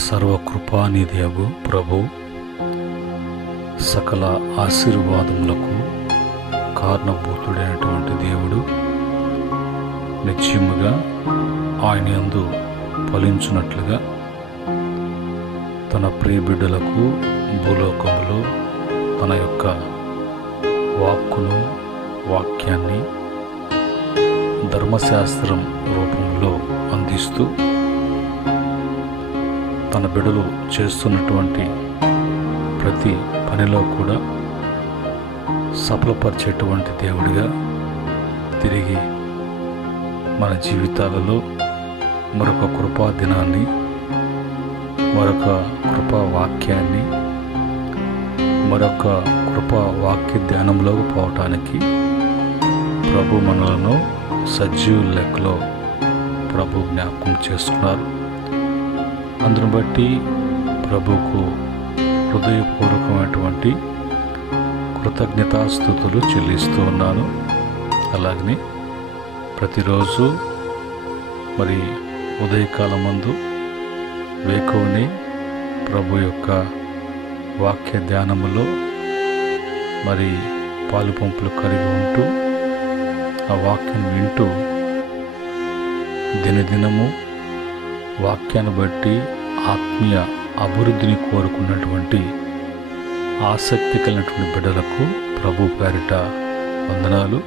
సర్వకృపానిధియగు ప్రభు సకల ఆశీర్వాదములకు కారణభూతుడైనటువంటి దేవుడు నిశ్చయముగా ఆయన యందు ఫలించున్నట్లుగా తన ప్రియబిడ్డలకు భూలోకములో తన యొక్క వాక్కును వాక్యాన్ని ధర్మశాస్త్రం రూపంలో అందిస్తూ తన బిడ్డలు చేస్తున్నటువంటి ప్రతి పనిలో కూడా సఫలపరిచేటువంటి దేవుడిగా తిరిగి మన జీవితాలలో మరొక కృపా దినాన్ని, మరొక కృపా వాక్యాన్ని, మరొక కృపా వాక్య ధ్యానంలోకి పోవటానికి ప్రభు మనలను సజీవుల లెక్కలో ప్రభు జ్ఞాపకం చేసుకున్నారు. అందును బట్టి ప్రభుకు హృదయపూర్వకమైనటువంటి కృతజ్ఞతాస్తుతులు చెల్లిస్తూ ఉన్నాను. అలాగనే ప్రతిరోజు మరి ఉదయకాలమందు వేకువని ప్రభు యొక్క వాక్య ధ్యానములో మరి పాలు పంపులు కలిగి ఉంటూ ఆ వాక్యం వింటూ దినదినము వాక్యాన్ని బట్టి ఆత్మీయ అభివృద్ధిని కోరుకున్నటువంటి ఆసక్తి కలిగినటువంటి బిడ్డలకు ప్రభు పేరిట వందనాలు.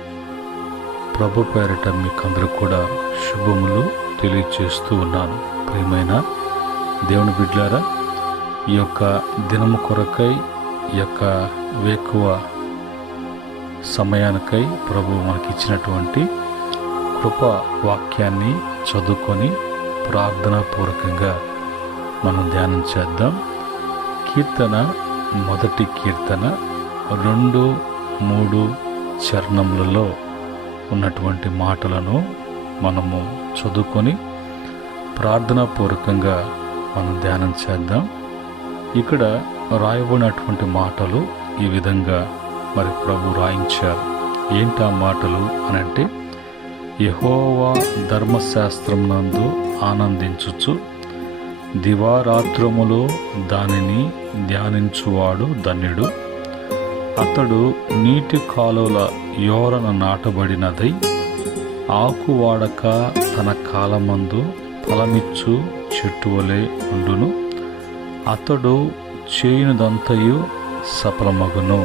ప్రభు పేరిట మీకందరూ కూడా శుభములు తెలియజేస్తూ ఉన్నాను. ప్రియమైన దేవుని బిడ్డలారా, ఈ యొక్క దినము కొరకై, ఈ యొక్క వేకువ సమయానికై ప్రభు మనకిచ్చినటువంటి కృపా వాక్యాన్ని చదువుకొని ప్రార్థనాపూర్వకంగా మనం ధ్యానం చేద్దాం. మొదటి కీర్తన 2-3 చరణములలో ఉన్నటువంటి మాటలను మనము చదువుకొని ప్రార్థనాపూర్వకంగా మనం ధ్యానం చేద్దాం. ఇక్కడ రాయబడినటువంటి మాటలు ఈ విధంగా మరి ప్రభు రాయించారు. ఏంటి ఆ మాటలు అనంటే, యెహోవా ధర్మశాస్త్రమునందు ఆనందించుచు దివారాత్రములో దానిని ధ్యానించువాడు ధన్యుడు. అతడు నీటి కాలువల యోరన నాటబడినదై ఆకు వాడక తన కాలమందు ఫలమిచ్చు చెట్టు వలె ఉండును. అతడు చేయునదంతయు సఫలమగును.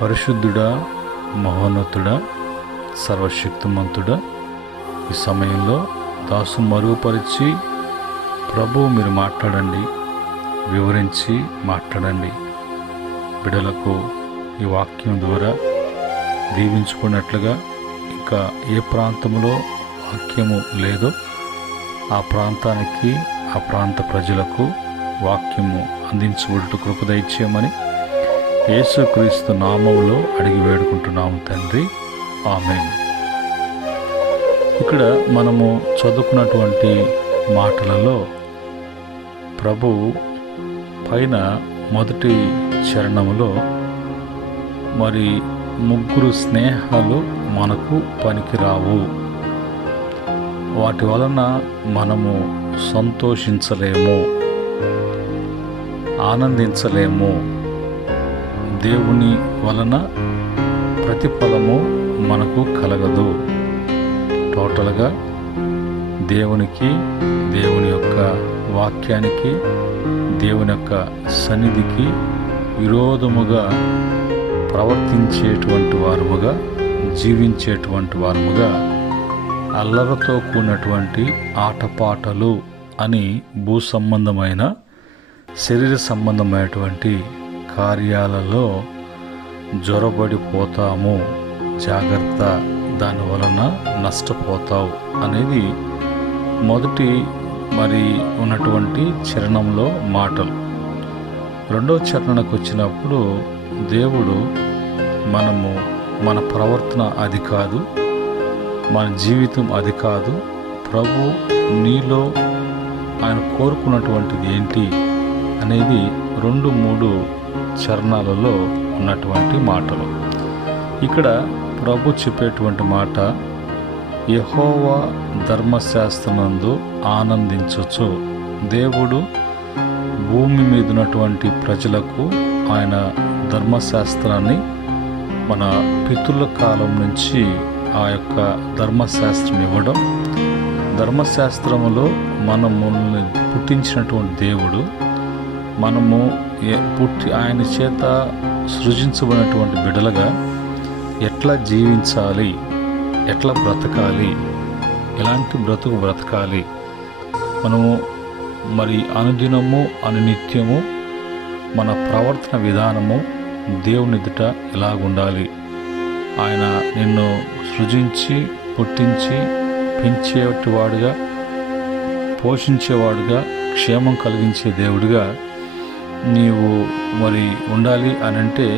పరిశుద్ధుడా, మహోన్నతుడా, సర్వశక్తిమంతుడా, ఈ సమయంలో దాసు మరుగుపరిచి ప్రభు మీరు మాట్లాడండి, వివరించి మాట్లాడండి. బిడ్డలకు ఈ వాక్యం ద్వారా దీవించుకున్నట్లుగా ఇంకా ఏ ప్రాంతంలో వాక్యము లేదో ఆ ప్రాంతానికి, ఆ ప్రాంత ప్రజలకు వాక్యము అందించబడుట కృప దయచేయమని యేసుక్రీస్తు నామములో అడిగి వేడుకుంటున్నాము తండ్రి, ఆమేన్. ఇక్కడ మనము చదువుకున్నటువంటి మాటలలో ప్రభు పైన మొదటి చరణములో మరి 3 స్నేహాలు మనకు పనికిరావు, వాటి వలన మనము సంతోషించలేము, ఆనందించలేము, దేవుని వలన ప్రతిఫలము మనకు కలగదు. టోటల్గా దేవునికి, దేవుని యొక్క వాక్యానికి, దేవుని యొక్క సన్నిధికి విరోధముగా ప్రవర్తించేటువంటి వారముగా, జీవించేటువంటి వారముగా, అల్లరితో కూడినటువంటి ఆటపాటలు అని భూ సంబంధమైన, శరీర సంబంధమైనటువంటి కార్యాలలో జొరబడిపోతాము. జాగ్రత్త, దాని వలన నష్టపోతావు అనేది మొదటి మరి ఉన్నటువంటి చరణంలో మాటలు. 2వ చరణకు వచ్చినప్పుడు దేవుడు మన ప్రవర్తన అది కాదు, మన జీవితం అది కాదు, ప్రభు నీలో ఆయన కోరుకున్నటువంటిది ఏంటి అనేది 2-3 చరణాలలో ఉన్నటువంటి మాటలు. ఇక్కడ ప్రభు చెప్పేటువంటి మాట, యెహోవా ధర్మశాస్త్రమందు ఆనందించుచు దేవుడు భూమి మీద ఉన్నటువంటి ప్రజలకు ఆయన ధర్మశాస్త్రాన్ని మన పితృల కాలం నుంచి ఆ యొక్క ధర్మశాస్త్రం ఇవ్వడం, ధర్మశాస్త్రములో మనల్ని పుట్టించినటువంటి దేవుడు మనము ఆయన చేత సృజించబడినటువంటి బిడ్డలుగా ఎట్లా జీవించాలి, ఎట్లా బ్రతకాలి, ఎలాంటి బ్రతకాలి, మనము మరి అనుదినము అనునిత్యము మన ప్రవర్తన విధానము దేవుని ఎదుట ఎలాగుండాలి. ఆయన నిన్ను సృజించి పుట్టించి పెంచేవాడుగా, పోషించేవాడుగా, క్షేమం కలిగించే దేవుడిగా నీవు మరి ఉండాలి అని అంటే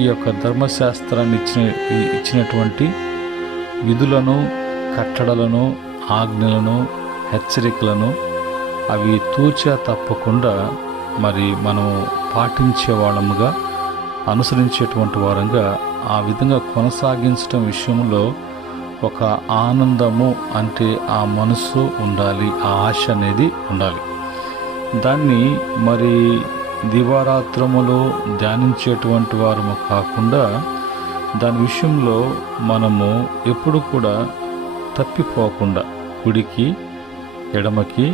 ఈ యొక్క ధర్మశాస్త్రాన్ని ఇచ్చినటువంటి విధులను, కట్టడలను, ఆజ్ఞలను, హెచ్చరికలను అవి తూచా తప్పకుండా మరి మనం పాటించే వాళ్ళముగా, అనుసరించేటువంటి వారంగా ఆ విధంగా కొనసాగించడం విషయంలో ఒక ఆనందము అంటే ఆ మనసు ఉండాలి, ఆ ఆశ అనేది ఉండాలి. దాన్ని మరి దివారాత్రములు ధ్యానించేటువంటి వారము కాకుండా దాని విషయంలో మనము ఎప్పుడు కూడా తప్పిపోకుండా, కుడికి ఎడమకి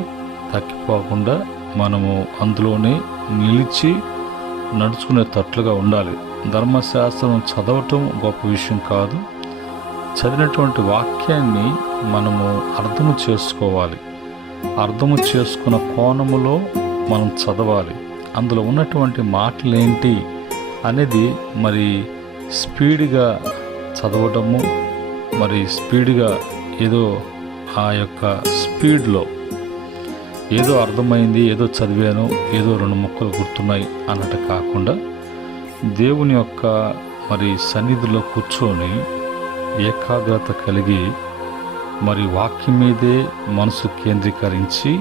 తప్పిపోకుండా మనము అందులోనే నిలిచి నడుచుకునే తట్లుగా ఉండాలి. ధర్మశాస్త్రం చదవటం గొప్ప విషయం కాదు, చదివినటువంటి వాక్యాన్ని మనము అర్థము చేసుకోవాలి. అర్థము చేసుకున్న కోణములో మనం చదవాలి. అందులో ఉన్నటువంటి మాటలు ఏంటి అనేది మరి స్పీడ్గా చదవటము, మరి స్పీడ్గా ఏదో ఆ యొక్క స్పీడ్లో ఏదో అర్థమైంది, ఏదో చదివాను, ఏదో 2 ముక్కలు గుర్తున్నాయి అన్నట్టు కాకుండా దేవుని యొక్క మరి సన్నిధిలో కూర్చొని ఏకాగ్రత కలిగి మరి వాక్యం మీదే మనసు కేంద్రీకరించి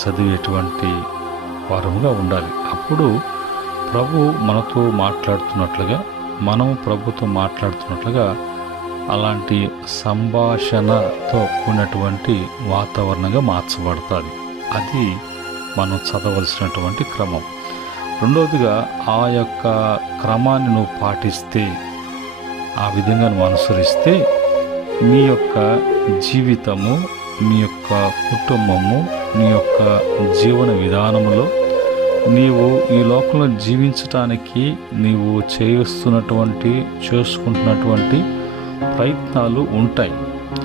చదివేటువంటి వారముగా ఉండాలి. అప్పుడు ప్రభు మనతో మాట్లాడుతున్నట్లుగా, మనము ప్రభుతో మాట్లాడుతున్నట్లుగా అలాంటి సంభాషణతో కూడినటువంటి వాతావరణంగా మార్చబడుతుంది. అది మనం చదవలసినటువంటి క్రమం. రెండవదిగా ఆ యొక్క క్రమాన్ని నువ్వు పాటిస్తే, ఆ విధంగా నువ్వు అనుసరిస్తే నీ యొక్క జీవితము, నీ యొక్క కుటుంబము, నీ యొక్క జీవన విధానంలో నీవు ఈ లోకంలో జీవించటానికి నీవు చేసుకుంటున్నటువంటి ప్రయత్నాలు ఉంటాయి.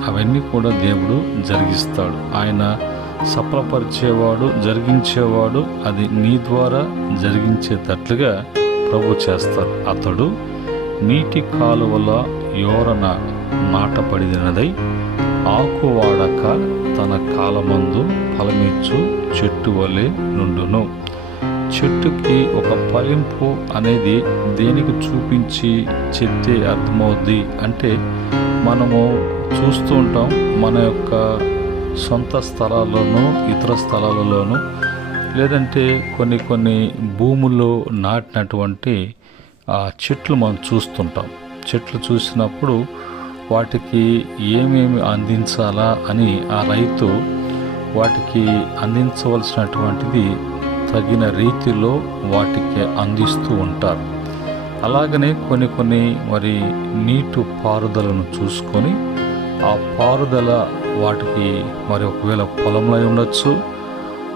అవన్నీ కూడా దేవుడు జరిగిస్తాడు. ఆయన సఫలపరిచేవాడు, జరిగించేవాడు. అది నీ ద్వారా జరిగించేటట్లుగా ప్రభు చేస్తారు. అతడు నీటి కాలువల యోరన నాటబడినదై ఆకు వాడక తన కాలమందు ఫలమిచ్చు చెట్టు వలె నుండును. చెట్టుకి ఒక ఫలింపు అనేది దేనికి చూపించి చెప్తే అర్థమవుద్ది అంటే, మనము చూస్తూ ఉంటాం మన యొక్క సొంత స్థలాల్లోనూ ఇతర స్థలాలలోనూ, లేదంటే కొన్ని భూముల్లో నాటినటువంటి చెట్లు మనం చూస్తుంటాం. చెట్లు చూసినప్పుడు వాటికి ఏమేమి అందించాలా అని ఆ రైతు వాటికి అందించవలసినటువంటిది తగిన రీతిలో వాటికి అందిస్తూ ఉంటారు. అలాగనే కొన్ని మరి నీటి పారుదలను చూసుకొని ఆ పారుదల వాటికి మరి ఒకవేళ పొలంలో ఉండొచ్చు,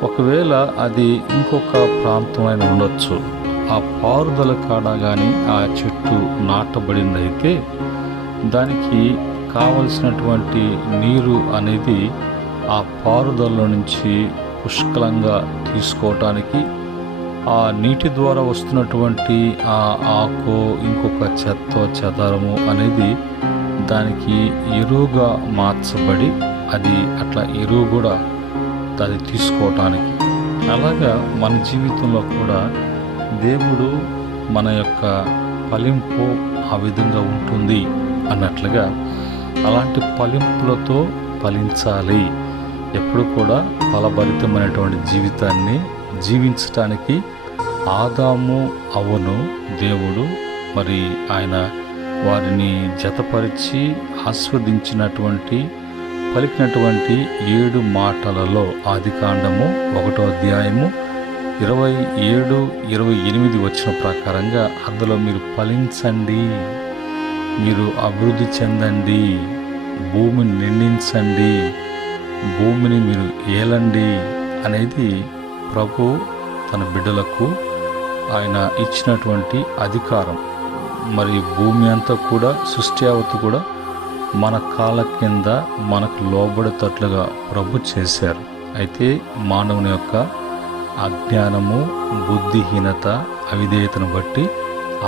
ఒకవేళ అది ఇంకొక ప్రాంతంలో ఉండొచ్చు. ఆ పారుదల కాడ కానీ ఆ చెట్టు నాటబడిందైతే దానికి కావలసినటువంటి నీరు అనేది ఆ పారుదల నుంచి పుష్కలంగా తీసుకోవటానికి, ఆ నీటి ద్వారా వస్తున్నటువంటి ఆ ఆకు ఇంకొక చెదారము అనేది దానికి ఎరువుగా మార్చబడి అది అట్లా ఎరువు కూడా అది తీసుకోవటానికి. అలాగా మన జీవితంలో కూడా దేవుడు మన యొక్క ఫలింపు ఆ విధంగా ఉంటుంది అన్నట్లుగా అలాంటి ఫలింపులతో ఫలించాలి. ఎప్పుడు కూడా ఫలభరితమైనటువంటి జీవితాన్ని జీవించటానికి ఆదాము అవ్వను దేవుడు మరి ఆయన వారిని జతపరిచి ఆస్వాదించినటువంటి పలికినటువంటి 7 మాటలలో ఆదికాండము 1వ అధ్యాయము 27, 28 వచ్చిన ప్రకారంగా అందులో మీరు ఫలించండి, మీరు అభివృద్ధి చెందండి, భూమిని నిండించండి, భూమిని మీరు ఏలండి అనేది ప్రభు తన బిడ్డలకు ఆయన ఇచ్చినటువంటి అధికారం. మరి భూమి అంతా కూడా సృష్టి యావత్తు కూడా మన కాళ్ళ కింద మనకు లోబడేటట్లుగా ప్రభు చేశారు. అయితే మానవుని యొక్క అజ్ఞానము, బుద్ధిహీనత, అవిధేయతను బట్టి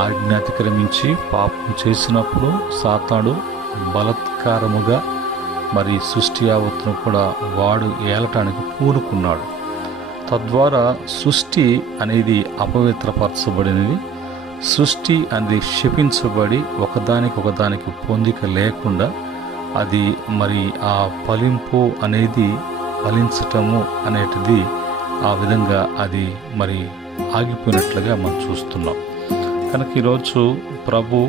ఆజ్ఞ అతిక్రమించి పాపం చేసినప్పుడు సాతానుడు బలత్కారముగా మరి సృష్టి యావత్తును కూడా వాడు ఏలటానికి పూనుకున్నాడు. తద్వారా సృష్టి అనేది అపవిత్రపరచబడినది. సృష్టి అనేది శపించబడి ఒకదానికి పొందిక లేకుండా అది మరి ఆ ఫలింపు అనేది ఫలించటము అనేటిది ఆ విధంగా అది మరి ఆగిపోయినట్లుగా మనం చూస్తున్నాం. కనుక ఈరోజు ప్రభు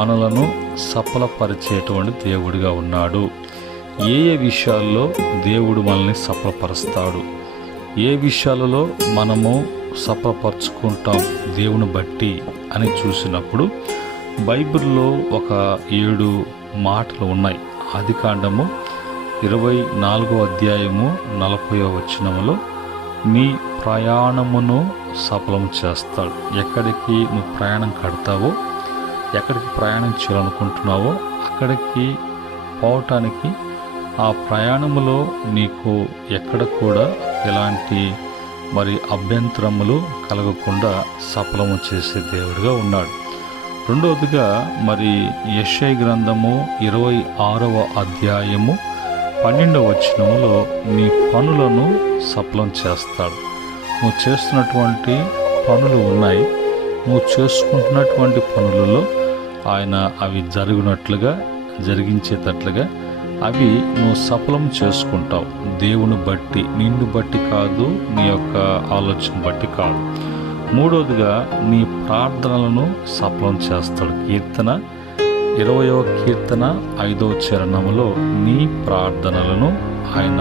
మనలను సఫలపరిచేటువంటి దేవుడిగా ఉన్నాడు. ఏ విషయాల్లో దేవుడు మనల్ని సఫలపరుస్తాడు, ఏ విషయాలలో మనము సఫలపరుచుకుంటాం దేవుని బట్టి అని చూసినప్పుడు బైబిల్లో ఒక 7 మాటలు ఉన్నాయి. ఆదికాండము 24వ అధ్యాయము 40వ వచనములో నీ ప్రయాణమును సఫలం చేస్తాడు. ఎక్కడికి నువ్వు ప్రయాణం కడతావో, ఎక్కడికి ప్రయాణం చేయాలనుకుంటున్నావో అక్కడికి పోవటానికి ఆ ప్రయాణములో నీకు ఎక్కడ కూడా ఎలాంటి మరి అభ్యంతరములు కలగకుండా సఫలము చేసే దేవుడిగా ఉన్నాడు. రెండవదిగా మరి యెషయా గ్రంథము 26వ అధ్యాయము 12వ వచనములో నీ పనులను సఫలం చేస్తాడు. నువ్వు చేస్తున్నటువంటి పనులు ఉన్నాయి, నువ్వు చేసుకుంటున్నటువంటి పనులలో ఆయన అవి జరిగించేటట్లుగా అవి నువ్వు సఫలం చేసుకుంటావు. దేవుని బట్టి, నిన్ను బట్టి కాదు, నీ యొక్క ఆలోచన బట్టి కాదు. మూడవదిగా నీ ప్రార్థనలను సఫలం చేస్తాడు. కీర్తన 20వ కీర్తన 5వ చరణములో నీ ప్రార్థనలను ఆయన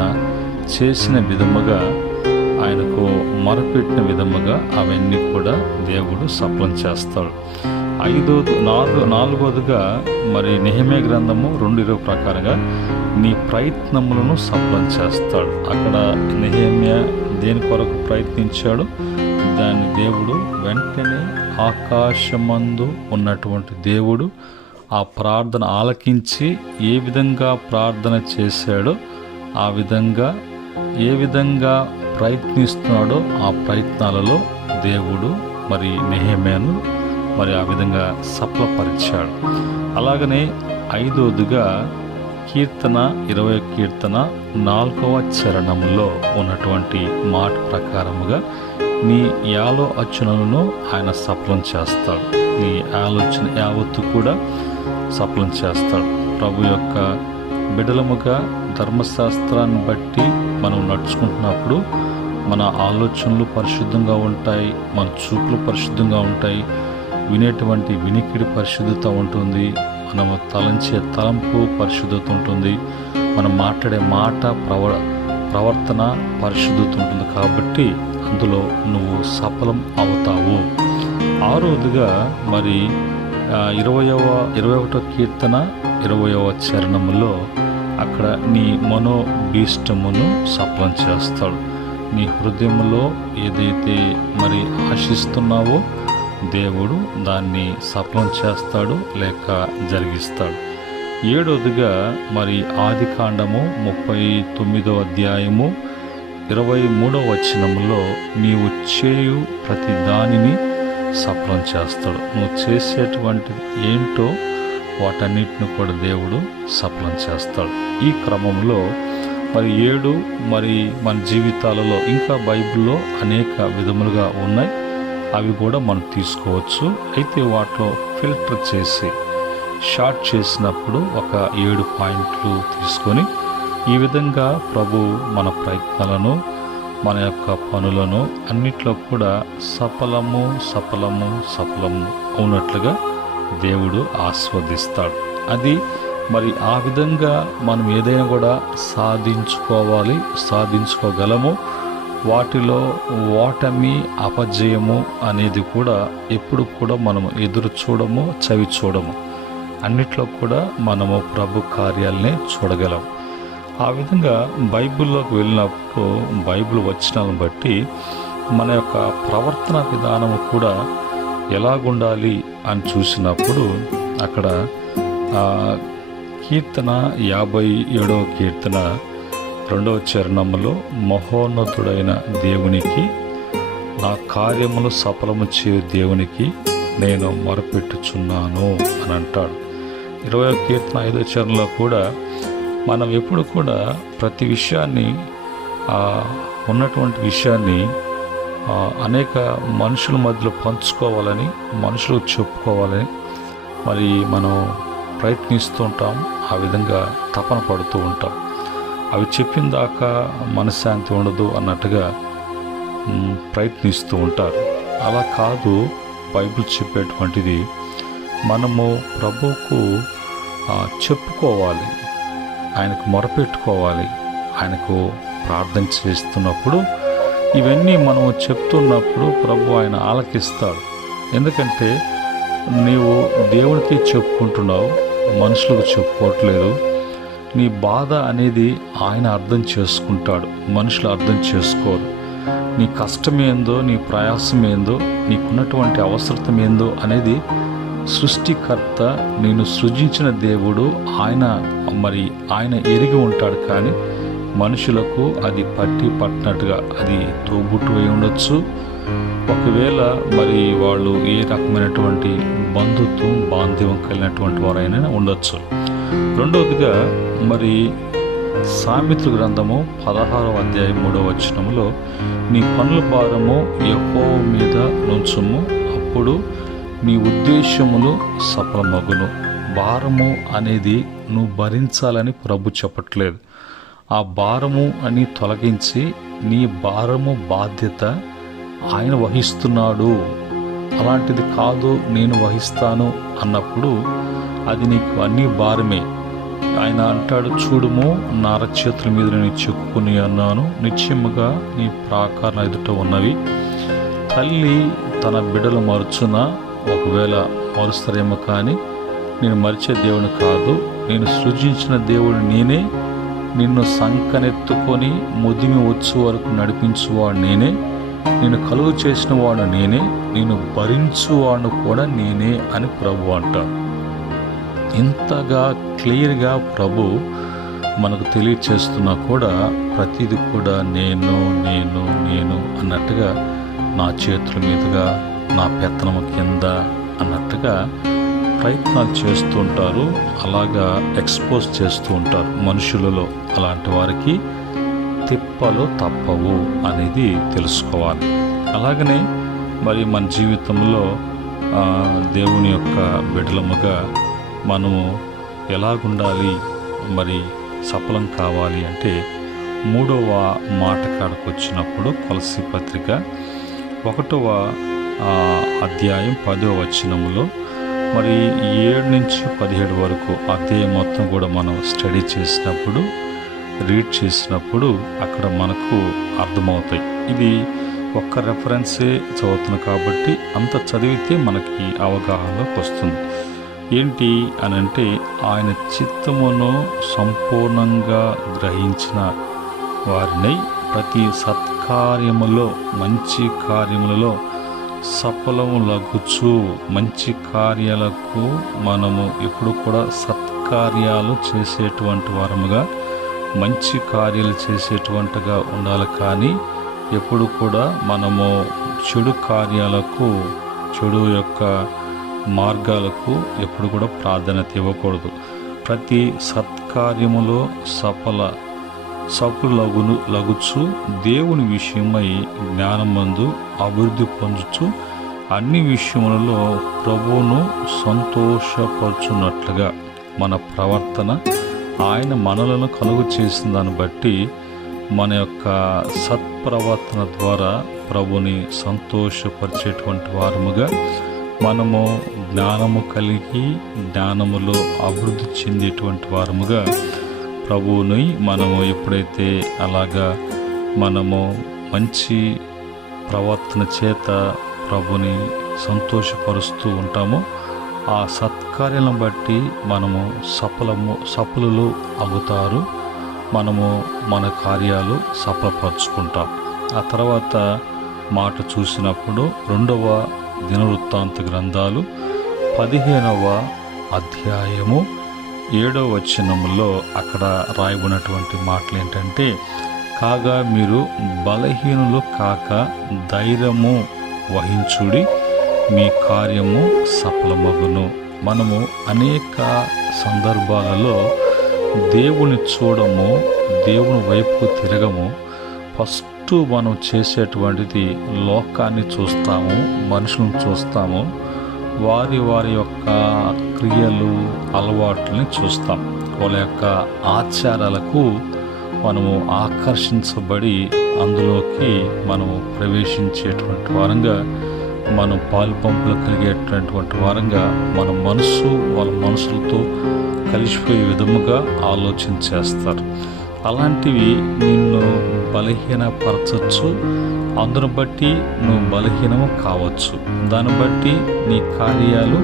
చేసిన విధముగా, ఆయనకు మొరపెట్టిన విధముగా అవన్నీ కూడా దేవుడు సఫలం చేస్తాడు. నాలుగవదిగా మరి నెహెమ్యా గ్రంథము 2:20 ప్రకారంగా నీ ప్రయత్నములను సఫలం చేస్తాడు. అక్కడ నెహెమ్యా దేని కొరకు ప్రయత్నించాడు, దాన్ని దేవుడు వెంటనే ఆకాశమందు ఉన్నటువంటి దేవుడు ఆ ప్రార్థన ఆలకించి ఏ విధంగా ప్రార్థన చేశాడో ఆ విధంగా, ఏ విధంగా ప్రయత్నిస్తున్నాడో ఆ ప్రయత్నాలలో దేవుడు మరి నెహెమ్యాను మరి ఆ విధంగా సఫలపరిచాడు. అలాగనే 5వదిగా కీర్తన 20వ కీర్తన 4వ చరణములో ఉన్నటువంటి మాట ప్రకారముగా నీ ఆలోచనలను ఆయన సఫలం చేస్తాడు. నీ ఆలోచన యావత్తు కూడా సఫలం చేస్తాడు. ప్రభు యొక్క బిడలముగా ధర్మశాస్త్రాన్ని బట్టి మనం నడుచుకుంటున్నప్పుడు మన ఆలోచనలు పరిశుద్ధంగా ఉంటాయి, మన చూపులు పరిశుద్ధంగా ఉంటాయి, వినేటువంటి వినికిడి పరిశుద్ధత ఉంటుంది, మనము తలంచే తలంపు పరిశుద్ధత ఉంటుంది, మనం మాట్లాడే మాట ప్రవర్తన పరిశుద్ధత ఉంటుంది. కాబట్టి అందులో నువ్వు సఫలం అవుతావు. 6వదిగా మరి 21వ కీర్తన 20వ చరణములో అక్కడ నీ మనోభీష్టమును సఫలం చేస్తాడు. నీ హృదయంలో ఏదైతే మరి ఆశిస్తున్నావో దేవుడు దాన్ని సఫలం చేస్తాడు, లేక జరిగిస్తాడు. 7వదిగా మరి ఆదికాండము 39వ అధ్యాయము 23వ వచనములో నీవు చేయు ప్రతి దానిని సఫలం చేస్తాడు. నువ్వు చేసేటువంటిది ఏంటో వాటన్నిటిని కూడా దేవుడు సఫలం చేస్తాడు. ఈ క్రమంలో మరి 7 మరి మన జీవితాలలో ఇంకా బైబిల్లో అనేక విధములుగా ఉన్నాయి. అవి కూడా మనం తీసుకోవచ్చు. అయితే వాటిలో ఫిల్టర్ చేసి షార్ట్ చేసినప్పుడు ఒక 7 పాయింట్లు తీసుకొని ఈ విధంగా ప్రభు మన ప్రయత్నాలను, మన యొక్క పనులను అన్నిట్లో కూడా సఫలము ఉన్నట్లుగా దేవుడు ఆస్వాదిస్తాడు. అది మరి ఆ విధంగా మనం ఏదైనా కూడా సాధించుకోగలము. వాటిలో ఓటమి, అపజయము అనేది కూడా ఎప్పుడు కూడా మనము ఎదురు చూడము, చవి చూడము. అన్నిట్లో కూడా మనము ప్రభు కార్యాలనే చూడగలం. ఆ విధంగా బైబిల్లోకి వెళ్ళినప్పుడు బైబిల్ వచనాలను బట్టి మన యొక్క ప్రవర్తన విధానము కూడా ఎలాగుండాలి అని చూసినప్పుడు అక్కడ కీర్తన 57వ కీర్తన 2వ చరణంలో మహోన్నతుడైన దేవునికి, నా కార్యములు సఫలము చేయు దేవునికి నేను మొరపెట్టుచున్నాను అని అంటాడు. 20వ కీర్తన 5వ చరణంలో కూడా మనం ఎప్పుడు కూడా ప్రతి విషయాన్ని ఉన్నటువంటి విషయాన్ని అనేక మనుషుల మధ్యలో పంచుకోవాలని, మనుషులకు చెప్పుకోవాలని మరి మనం ప్రయత్నిస్తూ ఉంటాం. ఆ విధంగా తపన పడుతూ ఉంటాం. అవి చెప్పిన దాకా మనశ్శాంతి ఉండదు అన్నట్టుగా ప్రయత్నిస్తూ ఉంటారు. అలా కాదు బైబిల్ చెప్పేటువంటిది. మనము ప్రభువుకు చెప్పుకోవాలి, ఆయనకు మొరపెట్టుకోవాలి. ఆయనకు ప్రార్థన చేస్తున్నప్పుడు ఇవన్నీ మనం చెప్తున్నప్పుడు ప్రభు ఆయన ఆలకిస్తాడు. ఎందుకంటే నీవు దేవునికి చెప్పుకుంటున్నావు, మనుషులకు చెప్పుకోవట్లేదు. నీ బాధ అనేది ఆయన అర్థం చేసుకుంటాడు, మనుషులు అర్థం చేసుకోరు. నీ కష్టం ఏందో, నీ ప్రయాసం ఏందో, నీకున్నటువంటి అవసరం ఏందో అనేది సృష్టికర్త, నేను సృజించిన దేవుడు ఆయన ఎరిగి ఉంటాడు. కానీ మనుషులకు అది పట్టినట్టుగా అది తోబుట్టువై ఉండొచ్చు. ఒకవేళ మరి వాళ్ళు ఏ రకమైనటువంటి బంధుత్వం, బాంధవ్యం కలిగినటువంటి వారైనా ఉండొచ్చు. రెండవదిగా మరి సామెతల గ్రంథము 16వ అధ్యాయం 3వ వచనములో, నీ పనుల భారము యెహోవా మీద నుంచుము, అప్పుడు నీ ఉద్దేశములు సఫలమగును. భారము అనేది నువ్వు భరించాలని ప్రభు చెప్పట్లేదు. ఆ భారము అని తొలగించి నీ భారము బాధ్యత ఆయన వహిస్తున్నాడు. అలాంటిది కాదు నేను వహిస్తాను అన్నప్పుడు అది నీకు అన్నీ భారమే. ఆయన అంటాడు, చూడుము నా అరచేతుల మీద నేను చెక్కుని అన్నాను, నిశ్చయముగా నీ ప్రాకారం ఎదుట ఉన్నవి. తల్లి తన బిడ్డలు మరుచునా, ఒకవేళ మరుస్తారేమో కానీ నేను మరిచే దేవుని కాదు. నేను సృజించిన దేవుడు నేనే, నిన్ను సంకనెత్తుకొని ముదిమి వచ్చు వరకు నడిపించువాడు నేనే, నేను కలుగు చేసిన వాడు నేనే, నేను భరించువాడు కూడా నేనే అని ప్రభు అంటాడు. ఇంతగా క్లియర్గా ప్రభు మనకు తెలియచేస్తున్నా కూడా ప్రతిదీ కూడా నేను నేను నేను అన్నట్టుగా, నా చేతుల మీదుగా, నా పెత్తనము కింద అన్నట్టుగా ప్రయత్నాలు చేస్తూ ఉంటారు. అలాగా ఎక్స్పోజ్ చేస్తూ ఉంటారు మనుషులలో. అలాంటి వారికి తిప్పలు తప్పవు అనేది తెలుసుకోవాలి. అలాగనే మరి మన జీవితంలో దేవుని యొక్క బిడ్డలముగా మనము ఎలాగుండాలి, మరి సఫలం కావాలి అంటే 3వ మాట కాడకు వచ్చినప్పుడు కొలస్సీ పత్రిక 1వ అధ్యాయం 10వ వచనములో మరి 7 నుంచి 17 వరకు అధ్యాయం మొత్తం కూడా మనం స్టడీ చేసినప్పుడు, రీడ్ చేసినప్పుడు అక్కడ మనకు అర్థమవుతాయి. ఇది ఒక్క రెఫరెన్సే చదువుతున్నాం కాబట్టి అంత చదివితే మనకి అవగాహనలోకి వస్తుంది. ఏంటి అని అంటే, ఆయన చిత్తమును సంపూర్ణంగా గ్రహించిన వారిని ప్రతి సత్కార్యములో, మంచి కార్యములలో సఫలము లగుచు. మంచి కార్యాలకు మనము ఎప్పుడు కూడా సత్కార్యాలు చేసేటువంటి వారముగా, మంచి కార్యాలు చేసేటువంటిగా ఉండాలి. కానీ ఎప్పుడు కూడా మనము చెడు కార్యాలకు, చెడు యొక్క మార్గాలకు ఎప్పుడు కూడా ప్రాధాన్యత ఇవ్వకూడదు. ప్రతి సత్కార్యములో లగుచు దేవుని విషయమై జ్ఞానమందు అభివృద్ధి పొందుచు అన్ని విషయములలో ప్రభువును సంతోషపరచున్నట్లుగా మన ప్రవర్తన ఆయన మనలను కలుగు చేసిన దాన్ని బట్టి మన యొక్క సత్ప్రవర్తన ద్వారా ప్రభుని సంతోషపరిచేటువంటి వారముగా మనము జ్ఞానము కలిగి జ్ఞానములో అభివృద్ధి చెందేటువంటి వారముగా ప్రభువుని మనము ఎప్పుడైతే అలాగా మనము మంచి ప్రవర్తన చేత ప్రభుని సంతోషపరుస్తూ ఉంటామో ఆ సత్కార్యాలను బట్టి మనము సఫలులు అవుతారు. మనము మన కార్యాలు సఫలపరుచుకుంటాం. ఆ తర్వాత మాట చూసినప్పుడు 2వ దినవృత్తాంత గ్రంథాలు 15వ అధ్యాయము 7వ వచనములో అక్కడ రాయబడినటువంటి మాటలు ఏంటంటే, కాగా మీరు బలహీనులు కాక ధైర్యము వహించుడి, మీ కార్యము సఫలమగును. మనము అనేక సందర్భాలలో దేవుని చూడము, దేవుని వైపు తిరగము. ఫస్ట్ మనం చేసేటువంటిది లోకాన్ని చూస్తాము, మనుషులను చూస్తాము, వారి యొక్క క్రియలు అలవాట్లని చూస్తాం. వాళ్ళ యొక్క ఆచారాలకు మనము ఆకర్షించబడి అందులోకి మనము ప్రవేశించేటువంటి వారంగా, మనం పాలుపంపులు కలిగేటటువంటి వారంగా మన మనసు వాళ్ళ మనసులతో కలిసిపోయే విధముగా ఆలోచన చేస్తారు. అలాంటివి నిన్ను బలహీనపరచచ్చు. అందును బట్టి నువ్వు బలహీనము కావచ్చు. దాన్ని బట్టి నీ కార్యాలు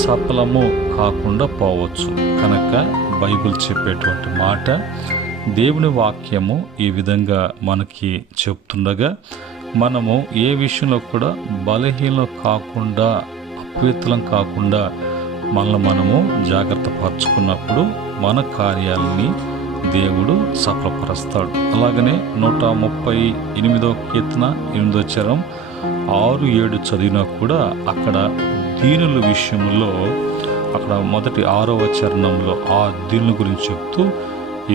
సఫలము కాకుండా పోవచ్చు. కనుక బైబిల్ చెప్పేటువంటి మాట, దేవుని వాక్యము ఈ విధంగా మనకి చెప్తుండగా మనము ఏ విషయంలో కూడా బలహీనం కాకుండా, అపవిత్రం కాకుండా మనము జాగ్రత్త పరుచుకున్నప్పుడు మన కార్యాలని దేవుడు సఫలపరుస్తాడు. అలాగనే 138వ కీర్తన 8వ చరణం 6-7 చదివినా కూడా అక్కడ దీనుల విషయంలో అక్కడ మొదటి 6వ చరణంలో ఆ దీనుల గురించి చెప్తూ,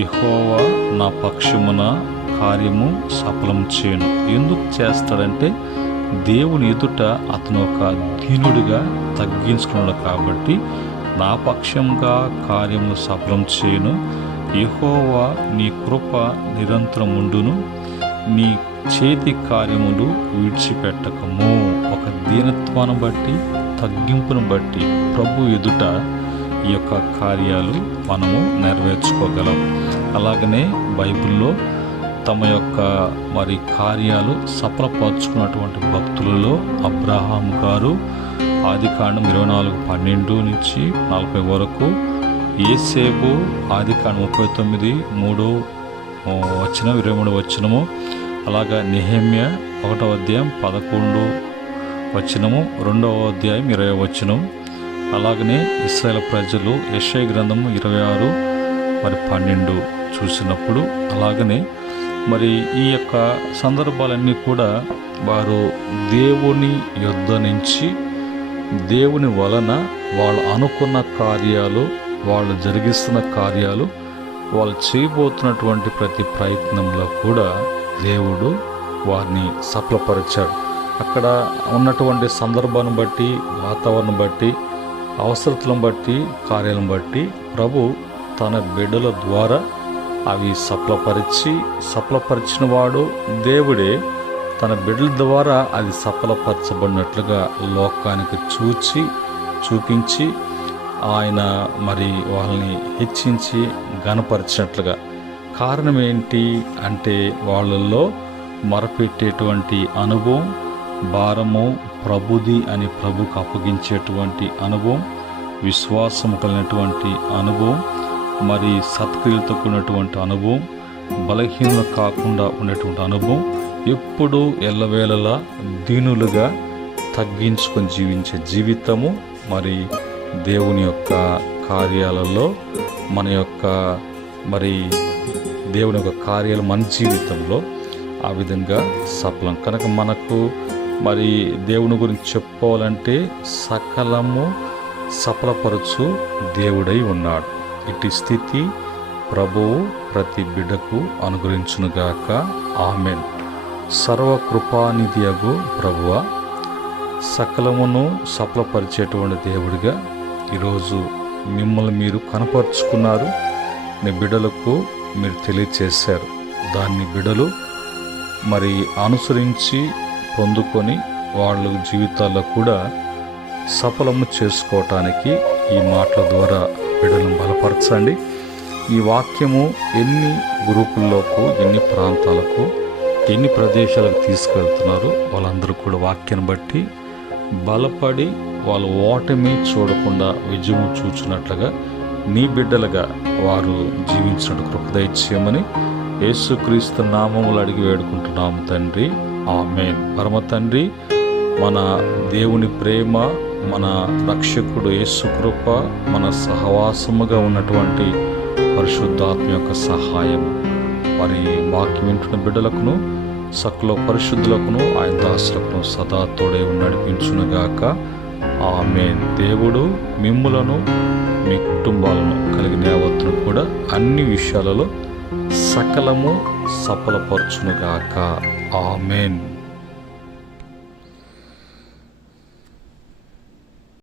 యెహోవా నా పక్షమున కార్యము సఫలం చేయను. ఎందుకు చేస్తాడంటే దేవుని ఎదుట అతను ఒక దీనుడిగా తగ్గించుకున్నాడు కాబట్టి నా పక్షంగా కార్యము సఫలం చేయను. యెహోవా నీ కృప నిరంతరం ఉండును, నీ చేతి కార్యములు విడిచిపెట్టకము. ఒక దీనత్వాన్ని బట్టి, తగ్గింపును బట్టి ప్రభు ఎదుట ఈ యొక్క కార్యాలు మనము నెరవేర్చుకోగలం. అలాగనే బైబిల్లో తమ యొక్క కార్యాలు సఫలపరుచుకున్నటువంటి భక్తులలో అబ్రహాము గారు ఆదికాండం 24:12 నుంచి 40 వరకు, యేసేపు ఆదికాండం 39:3 వచనం 23 వచనము, అలాగా నెహెమ్యా 1వ అధ్యాయం 11 వచనము, 2వ అధ్యాయం 20 వచనం, అలాగనే ఇశ్రాయేలు ప్రజలు యెషయా గ్రంథము 26:12 చూసినప్పుడు, అలాగనే ఈ యొక్క సందర్భాలన్నీ కూడా వారు దేవుని యొద్ద నుంచి, దేవుని వలన వాళ్ళు అనుకున్న కార్యాలు, వాళ్ళు జరిగిస్తున్న కార్యాలు, వాళ్ళు చేయబోతున్నటువంటి ప్రతి ప్రయత్నంలో కూడా దేవుడు వారిని సఫలపరిచాడు. అక్కడ ఉన్నటువంటి సందర్భాన్ని బట్టి, వాతావరణం బట్టి, అవసరతలను బట్టి, కార్యాలను బట్టి ప్రభు తన బిడ్డల ద్వారా అవి సఫలపరిచిన వాడు దేవుడే. తన బిడ్డల ద్వారా అది సఫలపరచబడినట్లుగా లోకానికి చూపించి ఆయన వాళ్ళని హెచ్చించి ఘనపరిచినట్లుగా. కారణం ఏంటి అంటే వాళ్ళల్లో మొరపెట్టేటువంటి అనుభవం, భారము ప్రభుది అని ప్రభుకు అప్పగించేటువంటి అనుభవం, విశ్వాసము కలిగినటువంటి అనుభవం, సత్క్రియలతో కూడినటువంటి అనుభవం, బలహీనలు కాకుండా ఉండేటువంటి అనుభవం, ఎప్పుడూ ఎల్లవేళలా దీనులుగా తగ్గించుకొని జీవించే జీవితము, దేవుని యొక్క కార్యాలలో మన యొక్క దేవుని యొక్క కార్యాలు మన జీవితంలో ఆ విధంగా సఫలం. కనుక మనకు దేవుని గురించి చెప్పుకోవాలంటే సకలము సఫలపరచు దేవుడై ఉన్నాడు. ఇటు స్థితి ప్రభువు ప్రతి బిడ్డకు అనుగ్రహించునుగాక. ఆమెన్. సర్వకృపానిధియగు ప్రభువ, సకలమును సఫలపరిచేటువంటి దేవుడిగా ఈరోజు మిమ్మల్ని మీరు కనపరుచుకున్నారు. నీ బిడ్డలకు మీరు తెలియచేశారు. దాన్ని బిడ్డలు అనుసరించి పొందుకొని వాళ్ళ జీవితాల్లో కూడా సఫలము చేసుకోవటానికి ఈ మాటల ద్వారా బిడ్డలను బలపరచండి. ఈ వాక్యము ఎన్ని గ్రూపుల్లోకి, ఎన్ని ప్రాంతాలకు, ఎన్ని ప్రదేశాలకు తీసుకెళ్తున్నారు, వాళ్ళందరూ కూడా వాక్యాన్ని బట్టి బలపడి వాళ్ళు ఓటమి చూడకుండా విజయము చూచినట్లుగా నీ బిడ్డలుగా వారు జీవించినట్టు కృప దయచేయమని యేసుక్రీస్తు నామములు అడిగి వేడుకుంటున్నాము తండ్రి. ఆమేన్. పరమ తండ్రి, మన దేవుని ప్రేమ, మన రక్షకుడు యేసు కృప, మన సహవాసముగా ఉన్నటువంటి పరిశుద్ధాత్మ యొక్క సహాయం మరి వాక్యం వింటున్న బిడ్డలకును, సకల పరిశుద్ధులకును, ఆయన దాసులకును సదా తోడై నడిపించునుగాక. ఆమేన్. దేవుడు మిమ్ములను, మీ కుటుంబాలను కలిగిన యావత్తును కూడా అన్ని విషయాలలో సకలము సఫలపరచునుగాక. ఆమేన్.